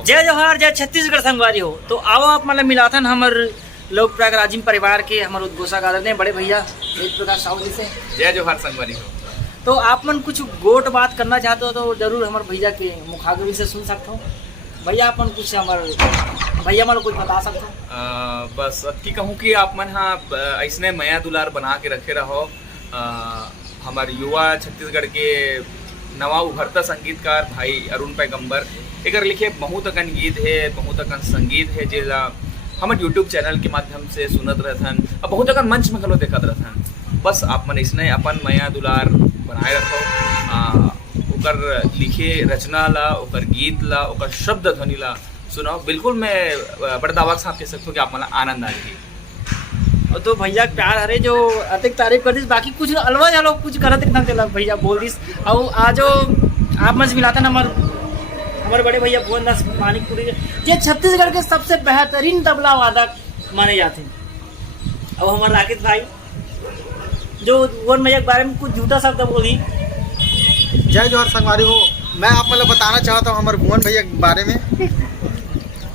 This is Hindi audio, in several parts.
जय जोहार जय छत्तीसगढ़ संगवारी हो। तो आओ आप मतलब मिलाथन हमर लोग प्रयागराजिम परिवार के हमारे उद्घोषक आदर ने बड़े भैया एक प्रकाश साहू जी से जय जोहार संगवारी हो। तो आप मन कुछ गोट बात करना चाहते हो तो जरूर हमारे भैया के मुखाग्र से सुन सकते हो। भैया अपन कुछ हमारे भैया मन कुछ बता सकते हो। बस अतकी कहूँ कि आप मन हाँ ऐसने मया दुलार बना के रखे रहो। हमारे युवा छत्तीसगढ़ के नवा उभरता संगीतकार भाई अरुण पैगंबर एक लिखे बहुत अकन गीत है, बहुत अकन संगीत है जेला हमारे यूट्यूब चैनल के माध्यम से सुनत रहथन और बहुत अकन मंच में खलो देखत रहथन। बस आप मन इसने अपन मया दुलार बनाए रखो। ओकर लिखे रचना ला, ओकर गीत ला, ओकर शब्द ध्वनि ला सुनाओ। बिल्कुल मैं बड़े दावा के साथ कह सकता हूँ कि आप मन आनंद आएगी। और तो भैया प्यार हरे जो अधिक तारीफ कर दिस, बाकी कुछ अलवा जालो कुछ करत एकदम चला भैया बोल दिस। और आज आप मन से मिलाता ना हमारे बड़े भैया भुवनदास मानिकपुरी ये छत्तीसगढ़ के सबसे बेहतरीन तबला वादक माने जाते हैं। और हमारे राकेश भाई जो भुवन भैया के बारे में कुछ झूठा शब्द बोली। जय जोहार संगवारी हो। मैं आप मतलब बताना चाहता हूँ हमारे भुवन भैया के बारे में।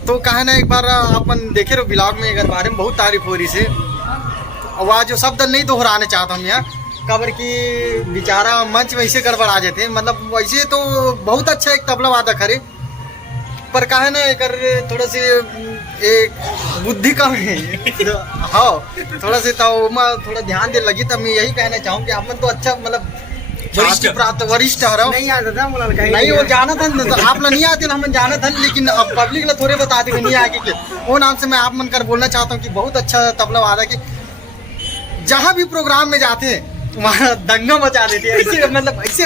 तो कहा ना एक बार अपन देखे रहो ब्लॉग में एक बारे में बहुत तारीफ हो रही से। वह जो शब्द नहीं दोहराने चाहता हूँ यहाँ कबर की बेचारा मंच में ऐसे गड़बड़ा जाते मतलब वैसे तो बहुत अच्छा एक तबला वादक है पर कहा ना एक थोड़ा से एक बुद्धि कम है। हाँ थोड़ा से तो मैं थोड़ा ध्यान दे लगी तब मैं यही कहना चाहूँ कि आप तो अच्छा मतलब वरिष्ठ नहीं वो जाना था आप लोग नहीं आते हम जाना था लेकिन अब पब्लिक ने थोड़े बता दी नहीं आगे के वो नाम से मैं आप मन कर बोलना चाहता हूँ कि बहुत अच्छा तबला वादक है। जहाँ भी प्रोग्राम में जाते हैं वहाँ दंगा मचा देते हैं ऐसे मतलब ऐसे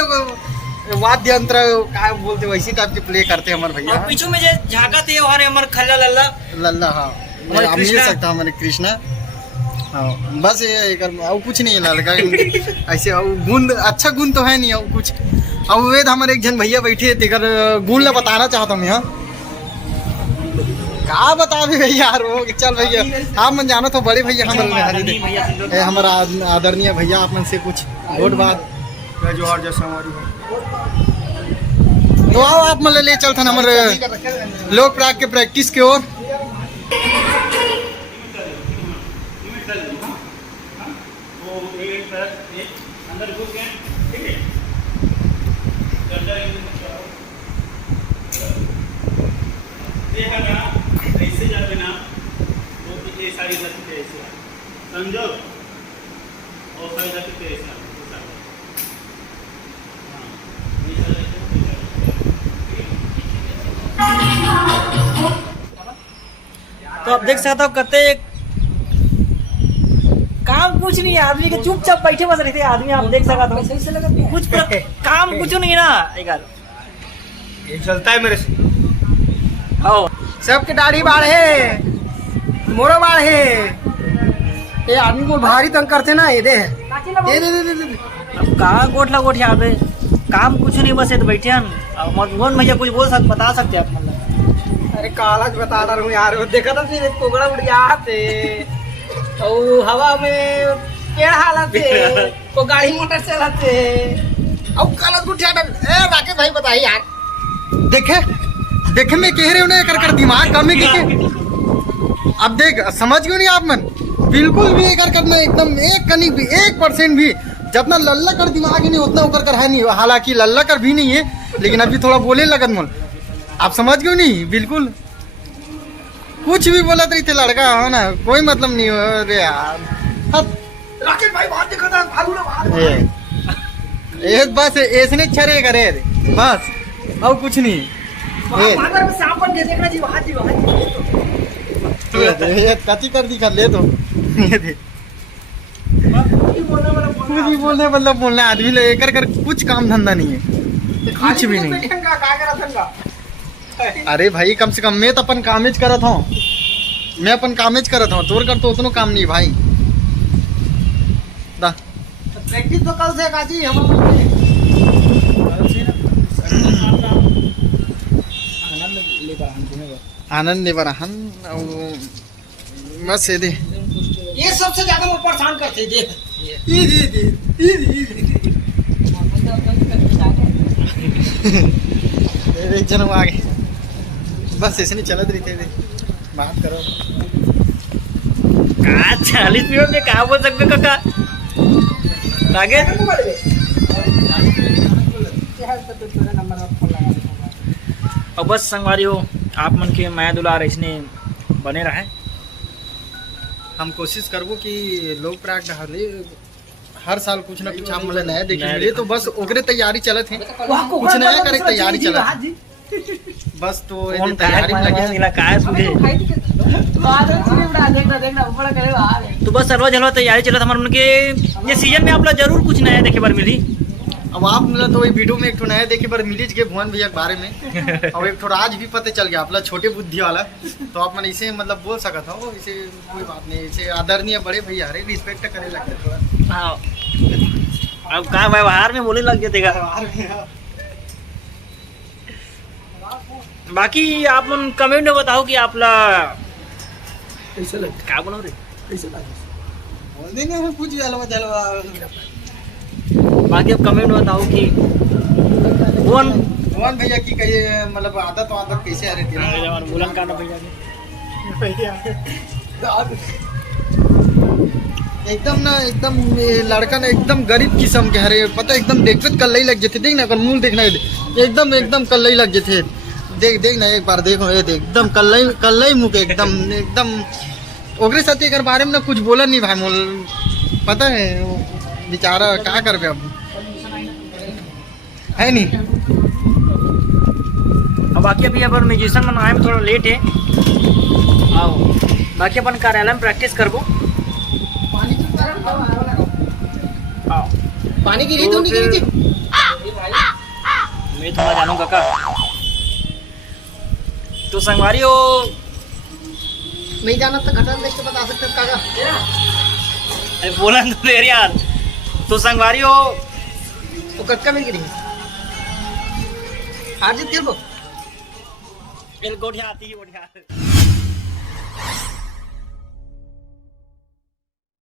वाद्य यंत्र क्या बोलते हैं वैसी टाइप के प्ले करते हैं हमारे भैया। पीछे में जो झाका थे हमारे हमारे खल्ला लल्ला लल्ला हाँ मिल सकता हमारे कृष्णा। हाँ बस ये और कुछ नहीं है लड़का ऐसे गुण अच्छा गुण तो है नहीं और कुछ। अब वेद हमारे एक जन भैया बैठे तेकर गुण ला बताना चाहता हूँ यहाँ क्या बता भी भैया यार वो चल भैया आप मन जानो तो बड़े भैया हमारे हमारा आदरणीय भैया आप मन से कुछ वोट बात जोहार जैसा हमारी तो आओ आप मन ले चलते हमारे लोक प्राग के प्रैक्टिस की ओर। ऐसे जाते ना वो ये सारी जाती है ऐसे समझो और सारी जाती है ऐसा तो आप देख सकते हो कते काम कुछ नहीं है आदमी के चुपचाप बैठे बस रहते आदमी आप देख सकते हो कुछ काम कुछ नहीं ना ये चलता है मेरे से। आओ सबके दाढ़ी बाढ़े मोरो बाढ़े ये आदमी को भारी तंग करते ना ये दे अब कहाँ गोठला गोठ यहाँ पे काम कुछ नहीं बस तो बैठे हैं। मोहन भैया कुछ बता सकते हैं आप मतलब। अरे कालज बता रहा हूँ यार देखा था फिर कोगड़ा उड़ गया थे और हवा में पेड़ हालत थे वो गाड़ी मोटर चलाते और कालज उठ जाता राकेश भाई बताइए यार देखे मैं कह रहे उन्हें कर दिमाग कम है अब देख समझ क्यों नहीं आप मन बिल्कुल भी एक करना एकदम एक कनी भी 1% भी जितना लल्ला कर दिमाग ही नहीं उतना उकर कर है नहीं। हालांकि लल्ला कर भी नहीं है लेकिन अभी थोड़ा बोले लगत मन आप समझ क्यों नहीं बिल्कुल कुछ भी बोलत रही थे लड़का हो ना कोई मतलब नहीं हो रे यार। राकेश भाई बात देखा था भालू ना एक बस ऐसने छरे करे बस और कुछ नहीं कति कर दिखा ले तो कुछ भी बोलने मतलब बोलना आदमी ले कर कुछ काम धंधा नहीं है कुछ भी नहीं। अरे भाई कम से कम मैं तो अपन कामेज करत हूँ मैं अपन कामेज करत हूँ तोर कर तो उतना काम नहीं भाई प्रैक्टिस तो कल से काजी हम आनंद ले बरहन बस दे ये सबसे ज्यादा वो परेशान करते देख एक जन आगे बस ऐसे नहीं चलत रही थे बात करो। का 40 मिनट में का बोल सकते काका आगे। और बस संगवारी हो आप मन के माया दुलार ऐसने बने रहे। हम कोशिश करबो कि लोग प्राग डहले हर साल कुछ ना कुछ आप मतलब नया देखे मिले, तो बस ओकरे तैयारी चलत है, कुछ नया करे तैयारी चलत है बस। तो ये तैयारी में लगे नीला का सुधे तो बस सर्वा जलवा तैयारी चलत हमार मन के। ये सीजन में आप लोग जरूर कुछ नया देखे बार मिली। अब आप मतलब तो वही वीडियो में एक ठो नया देखे पर मिली के भुवन भैया के बारे में और एक ठो आज भी पता चल गया आप लोग छोटे बुद्धि वाला, तो आप मन इसे मतलब बोल सकता हो, इसे कोई बात नहीं, इसे आदरणीय बड़े भैया अरे रिस्पेक्ट करने लगते थोड़ा। हाँ अब का व्यवहार में बोले लग जातेगा। बाकी आप मन कमेंट में बताओ कि आप ला कैसे लगे क्या बोलो रे। कैसे लगे बोल देंगे हम कुछ जलवा जलवा। बाकी आप कमेंट में बताओ कि भुवन भैया की कहिए मतलब आदत कैसे आ रही थी। बुलन का ना भैया एकदम ना एकदम ये लड़का ना एकदम गरीब किस्म के हरे पता एकदम देखते कल ही लग जाते। देख ना अगर मुंह देखना एकदम कल ही लग जाते। देख ना एक बार देखो ये देख एकदम कल ही मुँह एकदम ओकरे साथ अगर बारे में ना कुछ बोला नहीं भाई मोल पता है बेचारा क्या कर अब है नहीं। अब बाकी अभी अपन म्यूजिशियन में आए में थोड़ा लेट है। आओ बाकी अपन कार्यालय में प्रैक्टिस करबो। आओ पानी की रीत नहीं गिरी थी मैं थोड़ा जानू काका। तो संगवारी हो नहीं जाना तो घटना देख के बता सकते हो काका। अरे बोला तो देर यार। तो संगवारी हो वो कटका मिल गिरी हार जीत खेल गोठिया आती है गोठिया।